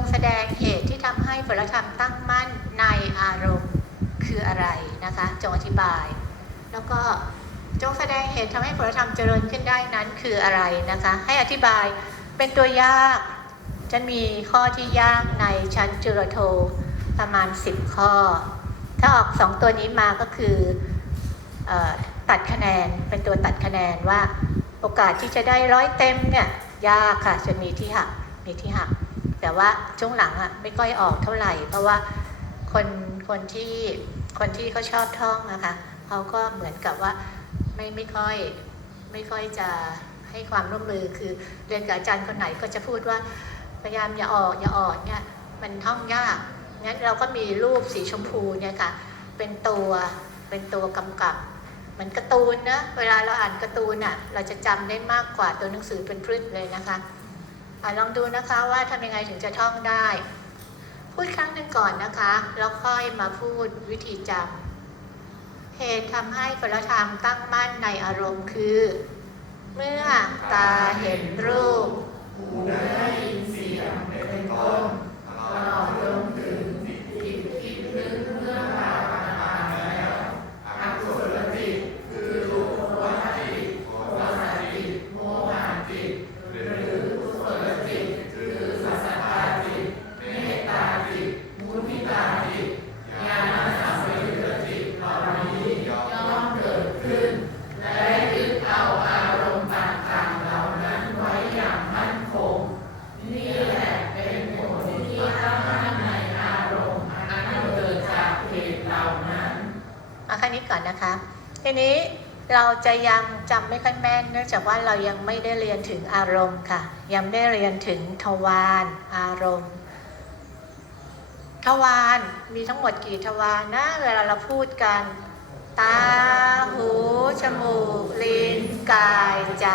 งแสดงเหตุที่ทำให้ผลธรรมตั้งมั่นในอารมณ์คืออะไรนะคะจงอธิบาย แล้วก็จงแสดงเหตุทำให้ผลธรรมเจริญขึ้นได้นั้นคืออะไรนะคะ ให้อธิบายเป็นตัวยากจะมีข้อที่ยากในชั้นจุลโทประมาณ 10 ข้อ ถ้าออก 2 ตัวนี้มาก็คือเออตัดคะแนนเป็นตัวตัดคะแนนว่าโอกาสที่จะได้ร้อยเต็มเนี่ยยากค่ะจะมีที่หักมีที่หัก แต่ว่าช่วงหลังอะไม่ค่อยออกเท่าไหร่ เพราะว่าคนคนที่คนที่เขาชอบท่องนะคะเขาก็เหมือนกับว่าไม่ไม่ค่อยไม่ค่อยจะให้ความร่วมมือคือเรียนกับอาจารย์คนไหนก็จะพูดว่าพยายามอย่าออกอย่าออกเนี่ยมันท่องยากงั้นเราก็มีรูปสีชมพูเนี่ยค่ะเป็นตัวเป็นตัวกำกับเหมือนการ์ตูนนะเวลาเราอ่านการ์ตูนอะเราจะจำได้มากกว่าตัวหนังสือเป็นพืชเลยนะคะอะ ลองดูนะคะว่าทำยังไงถึงจะท่องได้ พูดครั้งหนึ่งก่อนนะคะ แล้วค่อยมาพูดวิธีจำเหตุทำให้พลธรรมตั้งมั่นในอารมณ์คือ เมื่อตาเห็นรูปหูได้ยินเสียงเป็นต้นตลอดจนถึงจิตคิดนึกเรื่องราวต่างๆแล้วอกุศลจิตคือรูปวัฏจิตโทสะจิตโมหะจิต หรือกุศลจิตคือสัสตาจิต เมตตาจิต มุทิตาจิตญาณสัมปยุตจิตเหล่านี้ย่อมเกิดขึ้น และยึดเอาอารมณ์ต่างๆเหล่านั้นไว้อย่างมั่นคง นี่แหละเป็นผลที่ตั้งมั่นในอารมณ์อันเกิดจากเหตุเหล่านั้น มาแค่นี้ก่อนนะคะ ทีนี้ เราจะยังจำไม่ค่อยแม่น เนื่องจากว่าเรายังไม่ได้เรียนถึงอารมณ์ค่ะ ยังไม่ได้เรียนถึงทวารอารมณ์ทวารมีทั้งหมดกี่ทวารนะ เวลาเราพูดกัน ตา หู จมูก ลิ้น กาย ใจ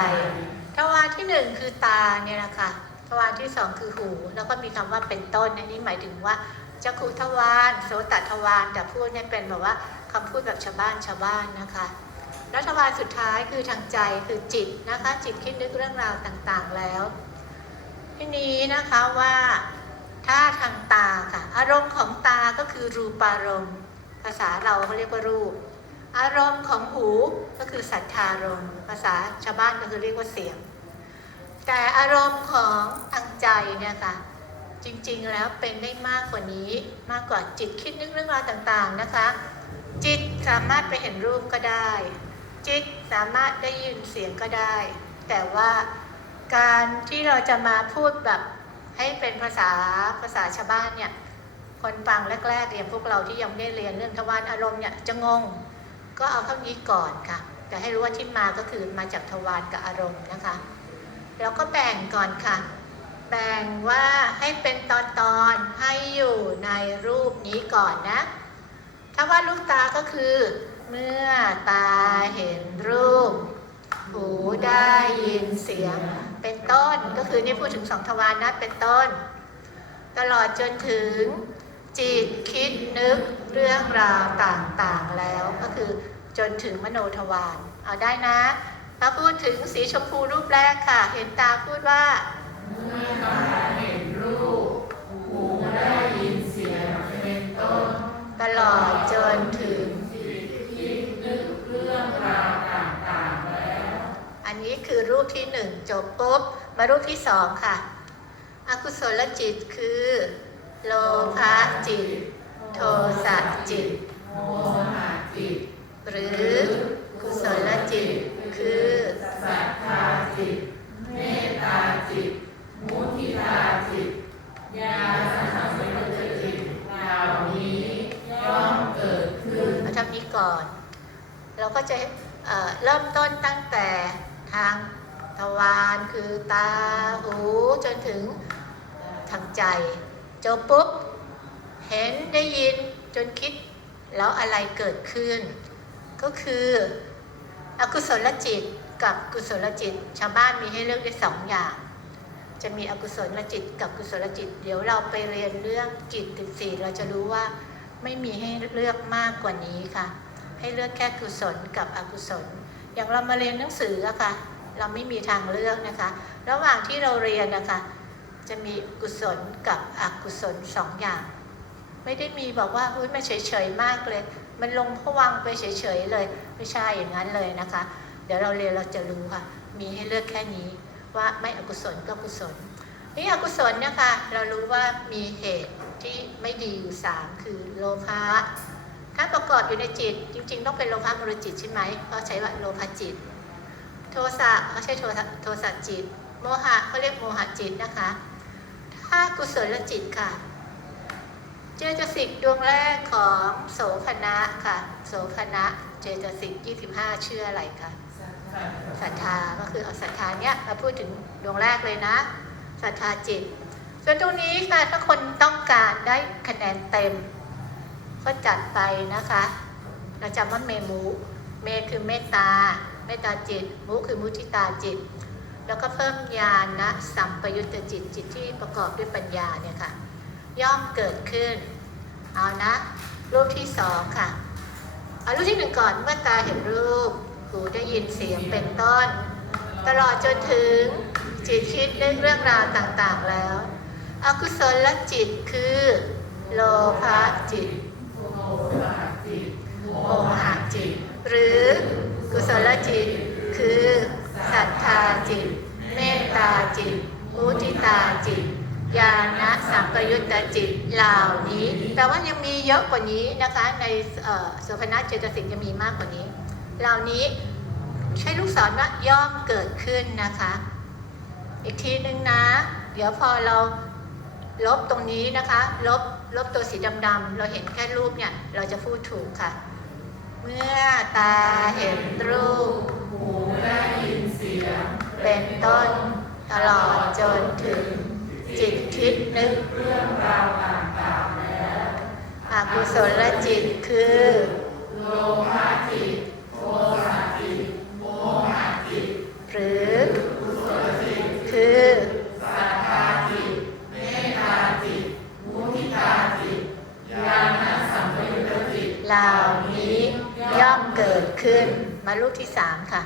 ทวารที่หนึ่งคือตาเนี่ยนะคะทวารที่สองคือหู แล้วก็มีคำว่าเป็นต้นอันนี้หมายถึงว่าจักขุทวารโสตทวารแต่พูดเนี่ยเป็นแบบว่าคำพูดแบบชาวบ้านชาวบ้านนะคะ แล้วทวารสุดท้ายคือทางใจคือจิตนะคะจิตคิดนึกเรื่องราวต่างๆแล้ว ทีนี้นะคะว่าถ้าทางตาค่ะอารมณ์ของตาก็คือรูปารมณ์ ภาษาเราเขาเรียกว่ารูป อารมณ์ของหูก็คือสัทธารมณ์ ภาษาชาวบ้านก็คือเรียกว่าเสียง แต่อารมณ์ของทางใจเนี่ยค่ะจริงๆแล้วเป็นได้มากกว่านี้มากกว่าจิตคิดนึกเรื่องราวต่างๆนะคะ จิตสามารถไปเห็นรูปก็ได้ จิตสามารถได้ยินเสียงก็ได้ แต่ว่าการที่เราจะมาพูดแบบให้เป็นภาษาภาษาชาวบ้านเนี่ย คนฟังแรกๆเรียนพวกเราที่ยังไม่ได้เรียนเรื่องทวารอารมณ์เนี่ยจะงง ก็เอาเท่านี้ก่อนค่ะแต่ให้รู้ว่าที่มาก็คือมาจากทวารกับอารมณ์นะคะ แล้วก็แบ่งก่อนค่ะ แบ่งว่าให้เป็นตอนตอนๆให้อยู่ในรูปนี้ก่อนนะถ้าว่าลูกตาก็คือ เมื่อตาเห็นรูป หูได้ยินเสียง เป็นต้นก็คือนี่พูดถึงสองทวารนะเป็นต้น ตลอดจนถึงจิตคิดนึกเรื่องราวต่างๆแล้วก็คือจนถึงมโนทวารเอาได้นะถ้าพูดถึงสีชมพูรูปแรกค่ะ เห็นตาพูดว่าเมื่อตาเห็นรูป หูได้ยินเสียงเป็นต้น ตลอดจนถึง จิตคิดนึกเรื่องราวต่างๆแล้ว อันนี้คือรูปที่ห นึ่งจบปุ๊บมารูปที่สองค่ะ อกุศลจิตคือ โลภะจิต โทสะจิต โมหะจิต หรือกุศลจิตคือศรัทธาจิต เมตตาจิต มุทิตาจิตญาณสัมปยุตจิตเหล่านี้ย่อมเกิดขึ้นเอาทำนี้ก่อน เราก็จะเเริ่มต้นตั้งแต่ทาง ทวารคือตาหูจนถึงทางใจจบปุ๊บ เห็นได้ยินจนคิดแล้วอะไรเกิดขึ้น ก็คืออกุศลจิตกับกุศลจิต ชาวบ้านมีให้เลือกได้สองอย่าง จะมีอกุศลจิตกับกุศลจิต เดี๋ยวเราไปเรียนเรื่องจิตติสี่เราจะรู้ว่าไม่มีให้เลือกมากกว่านี้ค่ะ ให้เลือกแค่กุศลกับอกุศล อย่างเรามาเรียนหนังสืออะค่ะ เราไม่มีทางเลือกนะคะ ระหว่างที่เราเรียนนะคะ จะมีกุศลกับอกุศลสองอย่าง ไม่ได้มีบอกว่าอุ้ยมันเฉยๆมากเลย มันลงผวังไปเฉยๆเลย ไม่ใช่อย่างนั้นเลยนะคะ เดี๋ยวเราเรียนเราจะรู้ค่ะ มีให้เลือกแค่นี้ว่าไม่อกุศลก็กุศลนี่อกุศลเนี่ยค่ะเรารู้ว่ามีเหตุที่ไม่ดีอยู่สามคือโลภะถ้าประกอบอยู่ในจิต จริง ๆ ต้องเป็นโลภะมรจิตใช่ไหมเพราะใช้ว่าโลภะจิต โทสะเขาใช้โทสะโทสะจิต โมหะเขาเรียกโมหะจิตนะคะ ถ้ากุศลจิตค่ะ เจตสิกดวงแรกของโสภณะค่ะ โสภณะเจตสิก25ชื่ออะไรคะศรัทธาก็คือเอาศรัทธาเนี้ยมาพูดถึงดวงแรกเลยนะศรัทธาจิต ส่วนตรงนี้ค่ะถ้าคนต้องการได้คะแนนเต็ม ก็จัดไปนะคะ เราจำว่าเมมุเมคือเมตตา เมตตาจิต มุคือมุทิตาจิต แล้วก็เพิ่มญาณนะสัมปยุตตจิตจิตที่ประกอบด้วยปัญญาเนี่ยค่ะ ย่อมเกิดขึ้น เอานะ รูปที่สองค่ะเอารูปที่หนึ่งก่อนเมื่อตาเห็นรูป หูได้ยินเสียงเป็นต้น ตลอดจนถึงจิตคิดนึกเรื่องราวต่างๆแล้วอกุศลจิตคือ โลภะจิต โมหะจิต หรือ กุศลจิต คือศรัทธาจิต เมตตาจิต มุทิตาจิตญาณสัมปยุตตจิตเหล่านี้แต่ว่ายังมีเยอะกว่านี้นะคะ ในสุพนัเจตสิกจะมีมากกว่านี้ เหล่านี้ใช้ลูกศรว่าย่อมเกิดขึ้นนะคะ อีกทีนึงนะ เดี๋ยวพอเราลบตรงนี้นะคะ ลบลบตัวสีดำๆเราเห็นแค่รูปเนี่ย เราจะพูดถูกค่ะ เมื่อตาเห็นรูป หูได้ยินเสียง เป็นต้นตลอดจนถึง จิตคิดนึกเรื่องราวต่างๆแล้วอกุศลจิตคือโลภะจิตโทสะจิตโมหะจิตหรือกุศลจิตคือศรัทธาจิตเมตตาจิตมุทิตาจิตญาณสัมปยุตจิตเหล่า ขึ้น มารูปที่สามค่ะ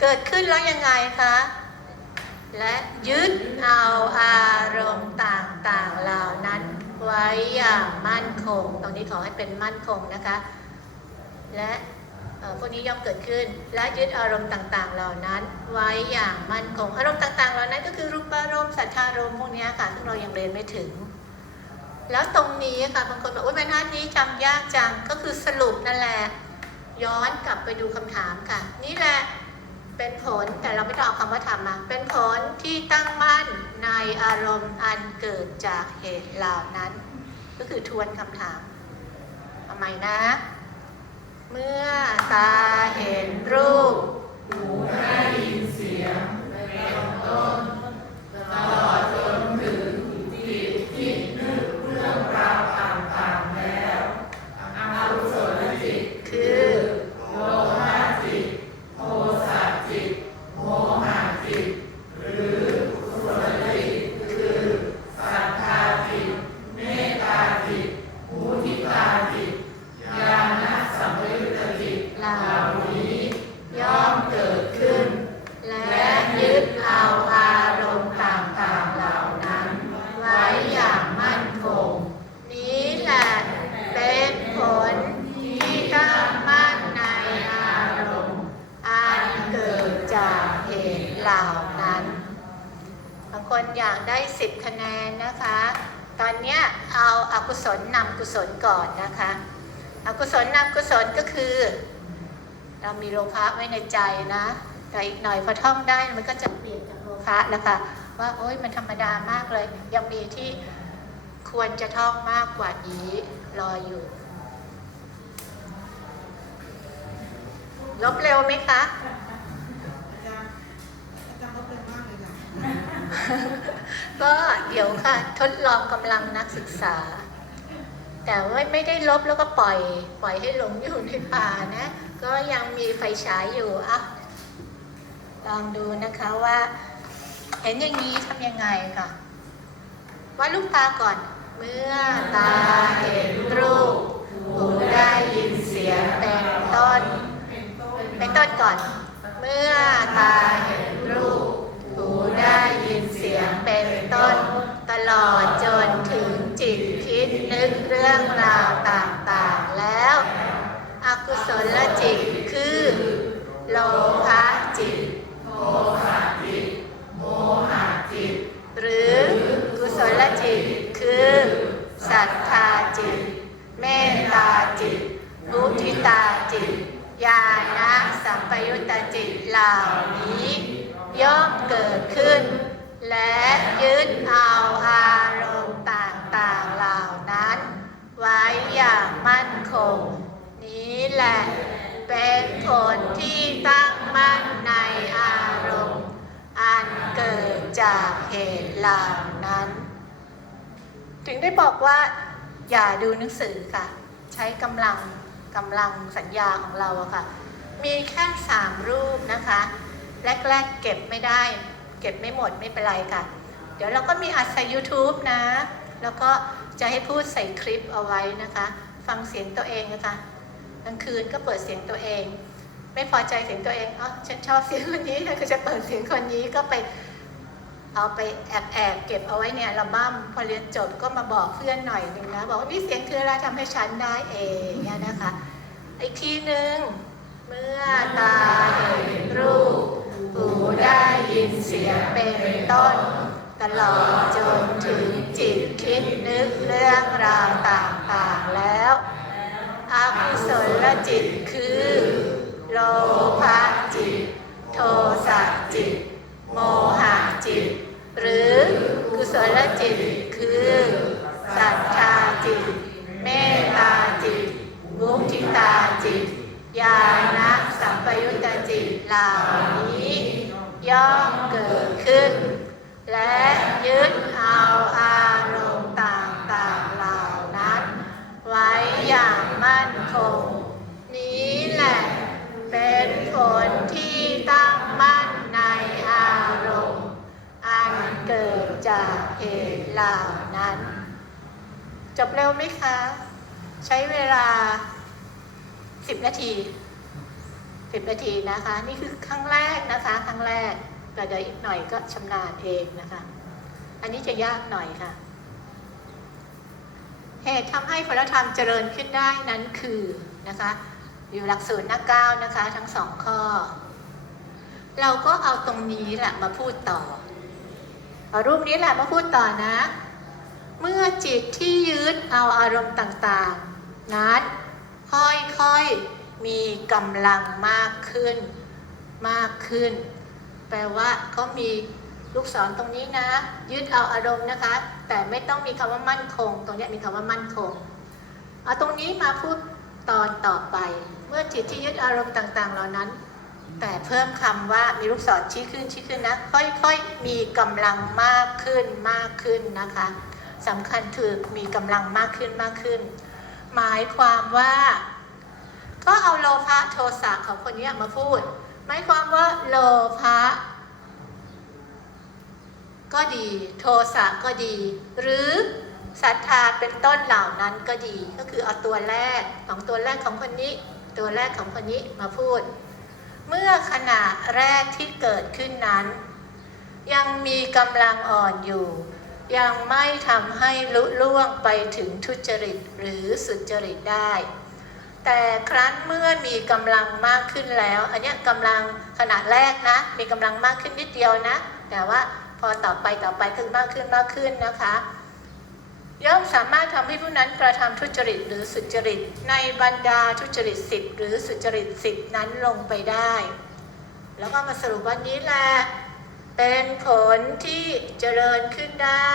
เกิดขึ้นแล้วยังไงคะ และยึดเอาอารมณ์ต่างๆเหล่านั้น ไว้อย่างมั่นคง ตรงนี้ขอให้เป็นมั่นคงนะคะ และพวกนี้ย่อมเกิดขึ้น และยึดอารมณ์ต่างๆ เหล่านั้น ไว้อย่างมั่นคง อารมณ์ต่างๆ เหล่านั้นก็คือรูปารมณ์สัทธารมณ์พวกนี้ค่ะซึ่งเรายังเรียนไม่ถึง แล้วตรงนี้ค่ะบางคนบอกว่าบรรทัดนี้จำยากจังก็คือสรุปนั่นแหละ ย้อนกลับไปดูคำถามค่ะ นี่แหละเป็นผลแต่เราไม่ต้องเอาคำว่าทำมาเป็นผลที่ตั้งมั่นในอารมณ์อันเกิดจากเหตุเหล่านั้น ก็คือทวนคำถามเอาใหม่นะ เมื่อตาเห็นรูป หูได้ยินเสียงเป็นต้นตลอดจนถึงจิตคิดนึกเรื่องราวต่างๆแล้วอกุศลจิต คือ โลภะจิต โทสะจิต โมหะจิต หรือกุศลจิต คือศรัทธาจิต เมตตาจิต มุทิตาจิต ญาณสัมปยุตตจิต เหล่า เหล่านี้ ย่อมเกิดขึ้น และยึดเอาอารมณ์ต่างๆเหล่านั้น ไว้อย่างมั่นคง นี้แหละเป็นผลที่ตั้งมั่นในอารมณ์อันเกิดจากเหตุเหล่านั้น บางคนอยากได้สิบคะแนนนะคะ ตอนเนี้ยเอาอากุศลนำกุศลก่อนนะคะ อกุศลนำกุศลก็ คือ เรามีโลภะไว้ในใจนะแต่อีกหน่อยพอท่องได้มันก็จะเปลี่ยนจากโลภะแล้วค่ะว่าโอ๊ยมันธรรมดามากเลย ยังมีที่ควรจะท่องมากกว่านี้รออยู่ ลบเร็วไหมคะอาจารย์อาจารย์ลบเร็วมากเลยค่ะก็เดี๋ยวค่ะ ทดลองกำลังนักศึกษา แต่ว่าไม่ได้ลบแล้วก็ปล่อย ปล่อยให้หลงอยู่ในป่านะ ก็ยังมีไฟฉายอยู่อะลองดูนะคะว่า เห็นอย่างนี้ทำยังไงค่ะว่าดลูกตาก่อน เมื่อตาเห็นรูปหูได้ยินเสียงเป็นต้น เป็นต้นก่อน เมื่อตาเห็นรูป หูได้ ได้ยินเสียงเป็นต้น ตลอดจนถึงจิตคิดนึกเรื่องราวต่างๆแล้ว อกุศลจิตคือ โลภะจิต หรือกุศลจิตคือศรัทธาจิต เมตตาจิต มุทิตาจิต ญาณสัมปยุตตจิตเหล่านี้ ย่อมเกิดขึ้น และยึดเอาอา ไว้อย่างมั่นคง นี้แหละเป็นผลที่ตั้งมั่นในอารมณ์ อันเกิดจากเหตุเหล่านั้น ถึงได้บอกว่าอย่าดูหนังสือค่ะ ใช้กำลังกำลังสัญญาของเราอะค่ะ มีแค่สามรูปนะคะ แรกๆเก็บไม่ได้ เก็บไม่หมดไม่เป็นไรค่ะ เดี๋ยวเราก็มีอัดใส่ YouTube นะ แล้วก็ จะให้พูดใส่คลิปเอาไว้นะคะ ฟังเสียงตัวเองนะคะกลางคืนก็เปิดเสียงตัวเอง ไม่พอใจเสียงตัวเองอ๋อฉันชอบเสียงคนนี้ก็จะเปิดเสียงคนนี้ก็ไปเอาไปแอบแอบเก็บเอาไว้ในอัลบั้มพอเรียนจบก็มาบอกเพื่อนหน่อยหนึ่งนะ บอกว่านี่เสียงคืออะไรทำให้ฉันได้เองเนี่ยนะคะอีกทีหนึ่งเมื่อตาเห็นรูปหูได้ยินเสียงเป็นต้น ตลอดจนถึงจิต ดนึกเรื่องราวต่างๆแล้วอกุศลจิตคือ โลภะจิต โทสะจิต โมหะจิต หรือกุศลจิตคือศรัทธาจิต เมตตาจิตมุทิตาจิต ญาณสัมปยุตตจิตเหล่านี้ ย่อมเกิดขึ้น และยึดเอาอารมณ์ต่างๆเหล่านั้น ไว้อย่าง มั่นคง นี้แหละเป็นผลที่ตั้งมั่นในอารมณ์ อันเกิดจากเหตุเหล่านั้น จบเร็วไหมคะ ใช้เวลา 10 นาที 10 นาทีนะคะ นี่คือครั้งแรกนะคะ ครั้งแรกแต่เดี๋ยวอีกหน่อยก็ชำนาญเองนะคะ อันนี้จะยากหน่อยค่ะ เหตุทำให้พลธรรมเจริญขึ้นได้นั้นคือนะคะอยู่หลักสูตรหน้าเก้านะคะ ทั้งสองข้อ เราก็เอาตรงนี้แหละมาพูดต่อเอารูปนี้แหละมาพูดต่อนะ เมื่อจิตที่ยึดเอาอารมณ์ต่างๆ นั้นค่อยๆมีกำลังมากขึ้นมากขึ้น แปลว่าเขามี ลูกศรตรงนี้นะ ยึดเอาอารมณ์นะคะ แต่ไม่ต้องมีคำว่ามั่นคง ตรงนี้มีคำว่ามั่นคงเอาตรงนี้มาพูดตอนต่อไป เมื่อจิตที่ยึดอารมณ์ต่าง ๆ เหล่านั้น แต่เพิ่มคำว่ามีลูกศรชี้ขึ้นชี้ขึ้นนะ ค่อยๆมีกำลังมากขึ้นมากขึ้นนะคะสำคัญคือมีกำลังมากขึ้นมากขึ้น หมายความว่า ก็เอาโลภะโทสะของคนนี้มาพูดหมายความว่าโลภะ ก็ดี โทสะก็ดี หรือศรัทธาเป็นต้นเหล่านั้นก็ดี ก็คือเอาตัวแรกของตัวแรกของคนนี้ ตัวแรกของคนนี้มาพูด เมื่อขณะแรกที่เกิดขึ้นนั้น ยังมีกำลังอ่อนอยู่ ยังไม่ทำให้ลุล่วงไปถึงทุจริตหรือสุจริตได้ แต่ครั้นเมื่อมีกำลังมากขึ้นแล้ว อันนี้กำลังขนาดแรกนะ มีกำลังมากขึ้นนิดเดียวนะ แต่ว่า พอต่อไปต่อไปคือมากขึ้นมากขึ้นนะคะย่อมสามารถทำให้ผู้นั้นกระทำทุจริตหรือสุจริต ในบรรดาทุจริตสิบหรือสุจริตสิบนั้นลงไปได้ แล้วก็มาสรุปวันนี้แหละเป็นผลที่เจริญขึ้นได้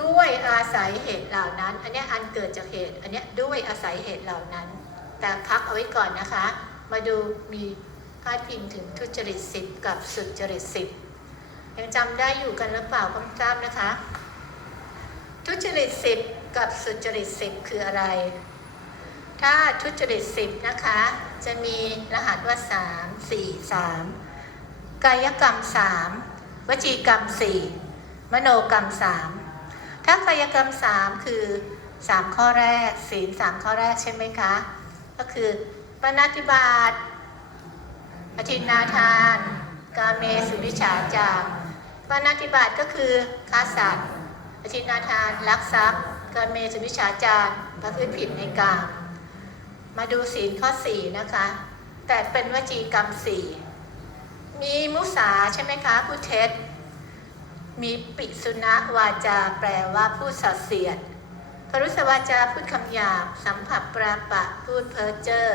ด้วยอาศัยเหตุเหล่านั้น อันนี้อันเกิดจากเหตุ อันนี้ด้วยอาศัยเหตุเหล่านั้น แต่พักเอาไว้ก่อนนะคะ มาดูมีพาดพิงถึงทุจริตสิบกับสุจริตสิบ ยังจำได้อยู่กันหรือเปล่าคำจำนะคะ ทุจริตสิบกับสุจริตสิบคืออะไร ถ้าทุจริตสิบนะคะ จะมีรหัสว่าสามสี่สามกายกรรมสามวจีกรรมสี่มโนกรรมสามถ้ากายกรรมสามคือสามข้อแรกศีลสามข้อแรกใช่ไหมคะ ก็คือปณติบาตอธินนาทาน กาเมสุวิชาจาร ปานาติบาตก็คือฆ่าสัตว์อธินาทานลักทรัพย์กาเมสุวิชาจารประพฤติผิดในกามมาดูศีลข้อ4นะคะ แต่เป็นวจีกรรม4มีมุสาใช่ไหมคะผู้เท็จ มีปิสุณวาจาแปลว่าพูดสัตเสียดพรุษวาจาพูดคำหยาบสัมผัสปราปะพูดเพ้อเจ้อ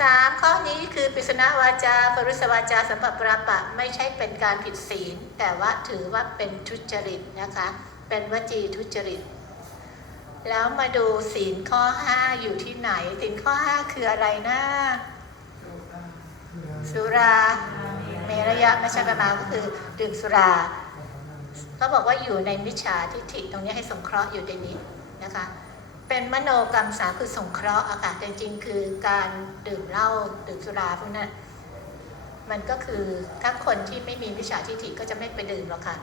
สามข้อนี้คือปิสุณวาจาพรุษวาจาสัมผัสปราปะไม่ใช่เป็นการผิดศีล แต่ว่าถือว่าเป็นทุจริตนะคะ เป็นวจีทุจริต แล้วมาดูศีลข้อ 5 อยู่ที่ไหนศีลข้อ 5 คืออะไรนะสุรา เมรยะไม่ใช่ประมาก็คือดื่มสุราก็บอกว่าอยู่ในมิจฉาทิฏฐิตรงนี้ให้สงเคราะห์อยู่ในนี้นะคะ เป็นมโนกรรมสาคือสงเคราะห์อะค่ะแต่จริงๆ คือการดื่มเหล้าดื่มสุราพวกนั้นมันก็คือถ้าคนที่ไม่มีมิจฉาทิฏฐิก็จะไม่ไปดื่มหรอกค่ะ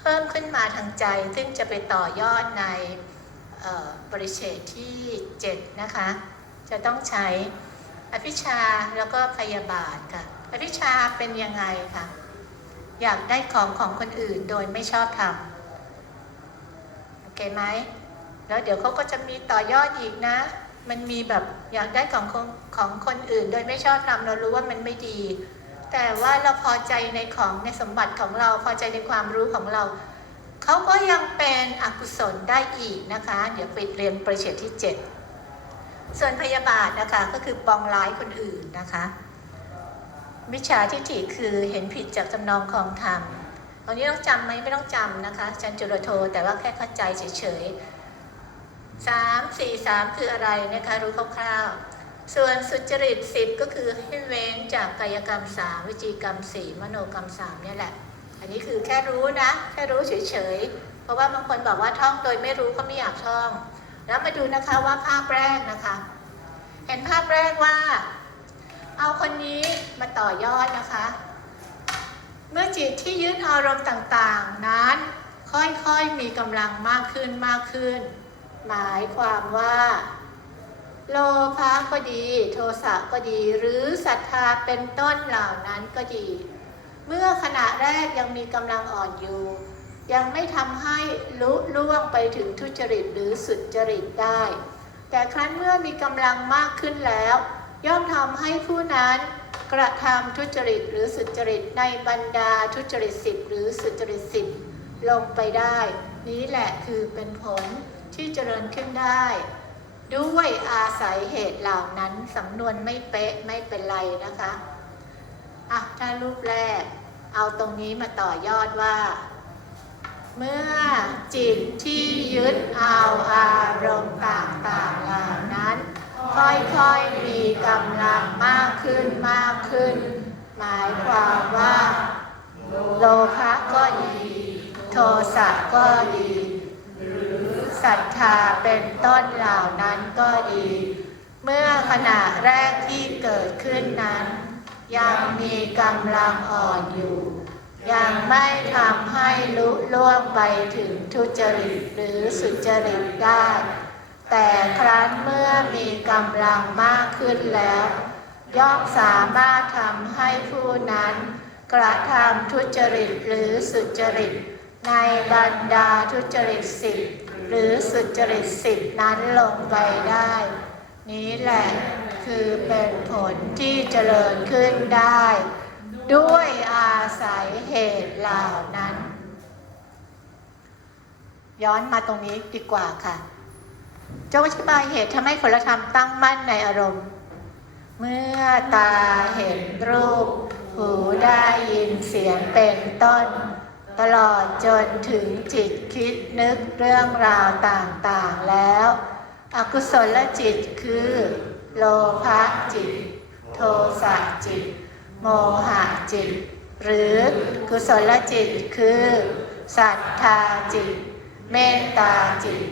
เพิ่มขึ้นมาทางใจซึ่งจะไปต่อยอดในบริเชตที่ 7 นะคะ จะต้องใช้อภิชาแล้วก็พยาบาทค่ะ อภิชาเป็นยังไงคะ อยากได้ของของคนอื่นโดยไม่ชอบทำโอเคไหม แล้วเดี๋ยวเขาก็จะมีต่อยอดอีกนะ มันมีแบบอยากได้ของของของคนอื่น โดยไม่ชอบทำเรารู้ว่ามันไม่ดี แต่ว่าเราพอใจในของในสมบัติของเราพอใจในความรู้ของเราเขาก็ยังเป็นอกุศลได้อีกนะคะ เดี๋ยวไปเรียนประเฉดที่ 7 ส่วนพยาบาทนะคะก็คือปองร้ายคนอื่นนะคะมิจฉาทิฏฐิคือเห็นผิดจากจำนองของธรรมตรงนี้ต้องจำไหมไม่ต้องจำนะคะจันจุลโทแต่ว่าแค่เข้าใจเฉยๆ สามสี่สามคืออะไรนะคะรู้คร่าวๆ ส่วนสุจริตสิบก็คือให้เว้นจากกายกรรมสามวิจีกรรมสี่มโนกรรมสามเนี่ยแหละ อันนี้คือแค่รู้นะ แค่รู้เฉยๆ เพราะว่าบางคนบอกว่าท่องโดยไม่รู้ก็ไม่อยากท่อง แล้วมาดูนะคะว่าภาพแรกนะคะ เห็นภาพแรกว่า เอาคนนี้มาต่อยอดนะคะ เมื่อจิตที่ยึดอารมณ์ต่างๆ นั้น ค่อยๆมีกำลังมากขึ้นมากขึ้น หมายความว่า โลภะก็ดี โทสะก็ดี หรือศรัทธาเป็นต้นเหล่านั้นก็ดี เมื่อขณะแรกยังมีกำลังอ่อนอยู่ ยังไม่ทำให้ลุล่วงไปถึงทุจริตหรือสุจริตได้ แต่ครั้นเมื่อมีกำลังมากขึ้นแล้ว ย่อมทำให้ผู้นั้นกระทำทุจริตหรือสุจริตในบรรดาทุจริตสิบหรือสุจริตสิบลงไปได้ นี้แหละคือเป็นผล ที่เจริญขึ้นได้ ด้วยอาศัยเหตุเหล่านั้นสำนวนไม่เป๊ะไม่เป็นไรนะคะอะถ้ารูปแรก เอาตรงนี้มาต่อยอดว่า เมื่อจิตที่ยึดเอาอารมณ์ต่างๆเหล่านั้น ค่อยๆมีกำลังมากขึ้นมากขึ้น หมายความว่า โลภะก็ดี โทสะก็ดี ศรัทธาเป็นต้นเหล่านั้นก็ดี เมื่อขณะแรกที่เกิดขึ้นนั้น ยังมีกำลังอ่อนอยู่ ยังไม่ทำให้ลุล่วงไปถึงทุจริตหรือสุจริตได้ แต่ครั้นเมื่อมีกำลังมากขึ้นแล้ว ย่อมสามารถทำให้ผู้นั้นกระทำทุจริตหรือสุจริตในบรรดาทุจริตสิบ หรือสุจริตสิบนั้นลงไปได้ นี้แหละคือเป็นผลที่เจริญขึ้นได้ ด้วยอาศัยเหตุเหล่านั้น ย้อนมาตรงนี้ดีกว่าค่ะจงอธิบายเหตุทำให้ผลธรรมตั้งมั่นในอารมณ์ เมื่อตาเห็นรูป หูได้ยินเสียงเป็นต้น ตลอดจนถึงจิตคิดนึกเรื่องราวต่างๆแล้ว อกุศลจิตคือ โลภะจิต โทสะจิต โมหะจิต หรือกุศลจิตคือศรัทธาจิต เมตตาจิต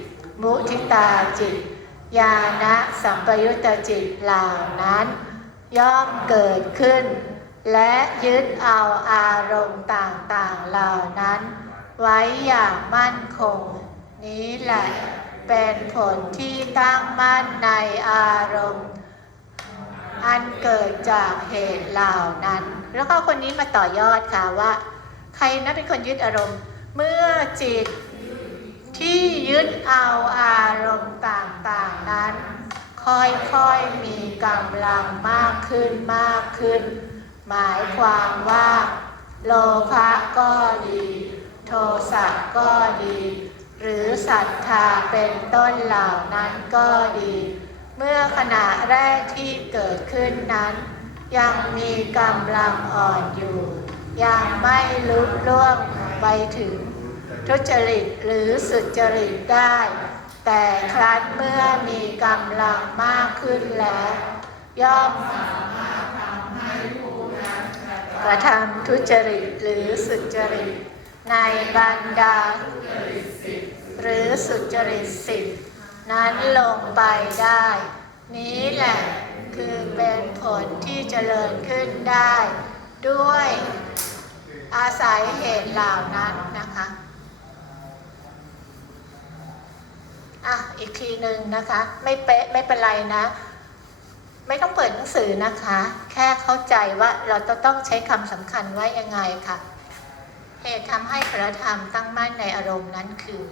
มุทิตาจิต ญาณสัมปยุตตจิตเหล่านั้น ย่อมเกิดขึ้น และยึดเอาอารมณ์ต่างๆเหล่านั้น ไว้อย่างมั่นคง นี้แหละเป็นผลที่ตั้งมั่นในอารมณ์ อันเกิดจากเหตุเหล่านั้น แล้วก็คนนี้มาต่อยอดค่ะว่า ใครนะเป็นคนยึดอารมณ์ เมื่อจิตที่ยึดเอาอารมณ์ต่างๆนั้น ค่อยๆมีกำลังมากขึ้นมากขึ้น หมายความว่า โลภะก็ดี โทสะก็ดี หรือศรัทธาเป็นต้นเหล่านั้นก็ดี เมื่อขณะแรกที่เกิดขึ้นนั้น ยังมีกำลังอ่อนอยู่ ยังไม่ลุล่วงไปถึง ทุจริตหรือสุจริตได้ แต่ครั้นเมื่อมีกำลังมากขึ้นแล้ว ย่อม กระทำทุจริตหรือสุจริต ในบรรดา หรือสุจริตสิบนั้นลงไปได้ นี้แหละคือเป็นผลที่เจริญขึ้นได้ ด้วยอาศัยเหตุเหล่านั้นนะคะอะอีกทีหนึ่งนะคะ ไม่เป๊ะไม่เป็นไรนะ ไม่ต้องเปิดหนังสือนะคะ แค่เข้าใจว่าเราจะต้องใช้คำสำคัญว่ายังไงค่ะ เหตุทำให้พระธรรมตั้งมั่นในอารมณ์นั้นคือ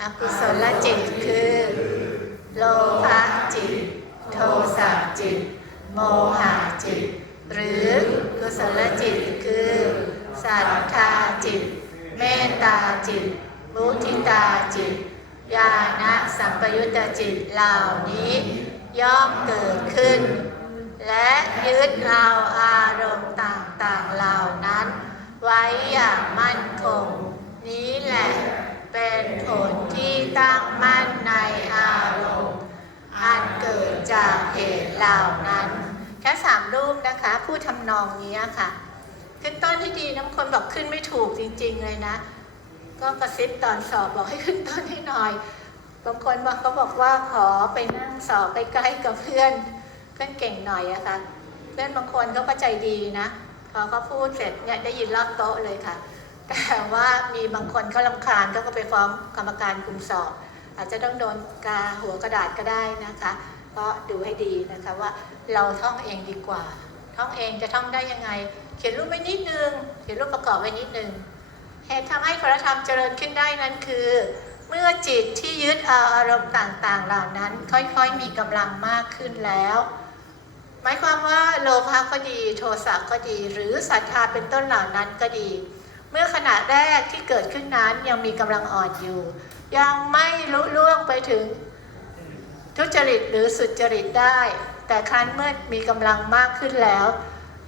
อกุศลจิตคือ โลภะจิต โทสะจิต โมหะจิต หรือกุ ศลจิตคือศรัทธาจิต เมตตาจิต มุทิตาจิต ญาณสัมปยุตจิตเหล่านี้ย่อมเกิดขึ้น และยึดเอาอารมณ์ต่างๆเหล่านั้น ไว้อย่างมั่นคง นี้แหละเป็นผลที่ตั้งมั่นในอารมณ์อันเกิดจากเหตุเหล่านั้นแค่สามรูปนะ พูดทำนองนี้ค่ะ ขึ้นต้นที่ดีน้ำคนบอกขึ้นไม่ถูกจริง ๆ เลยนะ ก็กระซิบตอนสอบบอกให้ขึ้นต้นให้หน่อย บางคนบอกเขาบอกว่าขอไปนั่งสอบไปใกล้กับเพื่อนเพื่อนเก่งหน่อยอะค่ะ เพื่อนบางคนเขาก็ใจดีนะพอเขาพูดเสร็จเนี่ยได้ยินรอบโต๊ะเลยค่ะ แต่ว่ามีบางคนเขาลำคาญก็ไปฟ้องกรรมการคุมสอบ อาจจะต้องโดนกาหัวกระดาษก็ได้นะคะ ก็ดูให้ดีนะคะว่าเราท่องเองดีกว่า ท่องเองจะท่องได้ยังไง เขียนรูปไว้นิดนึง เขียนรูปประกอบไว้นิดนึงเหตุทำให้พระธรรมเจริญขึ้นได้นั้นคือ เมื่อจิตที่ยึดเอาอารมณ์ต่างๆ เหล่านั้น ค่อยๆมีกำลังมากขึ้นแล้วหมายความว่าโลภะก็ดี โทสะก็ดี หรือศรัทธาเป็นต้นเหล่านั้นก็ดี เมื่อขณะแรกที่เกิดขึ้นนั้นยังมีกำลังอ่อนอยู่ ยังไม่ลุล่วงไปถึงทุจริตหรือสุจริตได้ แต่ครั้นเมื่อมีกำลังมากขึ้นแล้ว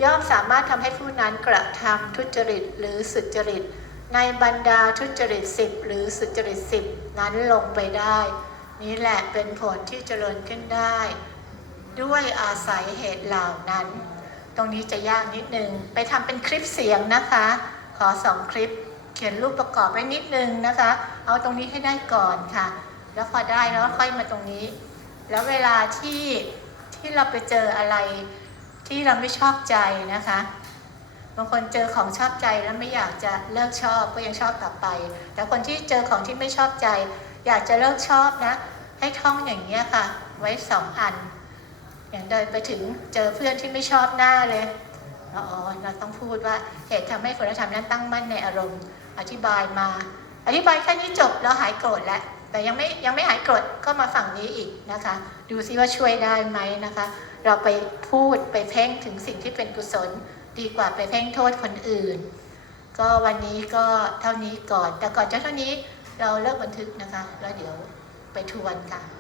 ย่อมสามารถทำให้ผู้นั้นกระทำทุจริตหรือสุจริต ในบรรดาทุจริตสิบหรือสุจริตสิบนั้นลงไปได้ นี่แหละเป็นผลที่เจริญขึ้นได้ ด้วยอาศัยเหตุเหล่านั้น ตรงนี้จะยากนิดนึง ไปทำเป็นคลิปเสียงนะคะ ขอสองคลิป เขียนรูปประกอบไว้นิดนึงนะคะ เอาตรงนี้ให้ได้ก่อนค่ะ แล้วพอได้แล้วค่อยมาตรงนี้ แล้วเวลาที่ ที่เราไปเจออะไรที่เราไม่ชอบใจนะคะ บางคนเจอของชอบใจแล้วไม่อยากจะเลิกชอบก็ยังชอบต่อไป แต่คนที่เจอของที่ไม่ชอบใจ อยากจะเลิกชอบนะ ให้ท่องอย่างนี้ค่ะ ไว้สองอัน อย่างเดินไปถึงเจอเพื่อนที่ไม่ชอบหน้าเลยอ๋อเราต้องพูดว่าเหตุทำให้คุณธรรมนั้นตั้งมั่นในอารมณ์ อธิบายมา อธิบายแค่นี้จบแล้วหายโกรธแล้ว แต่ยังไม่ยังไม่หายโกรธก็มาฝั่งนี้อีกนะคะ ดูซิว่าช่วยได้ไหมนะคะ เราไปพูดไปเพ่งถึงสิ่งที่เป็นกุศล ดีกว่าไปเพ่งโทษคนอื่น ก็วันนี้ก็เท่านี้ก่อน แต่ก่อนจะเท่านี้เราเลิกบันทึกนะคะ แล้วเดี๋ยวไปทวนค่ะ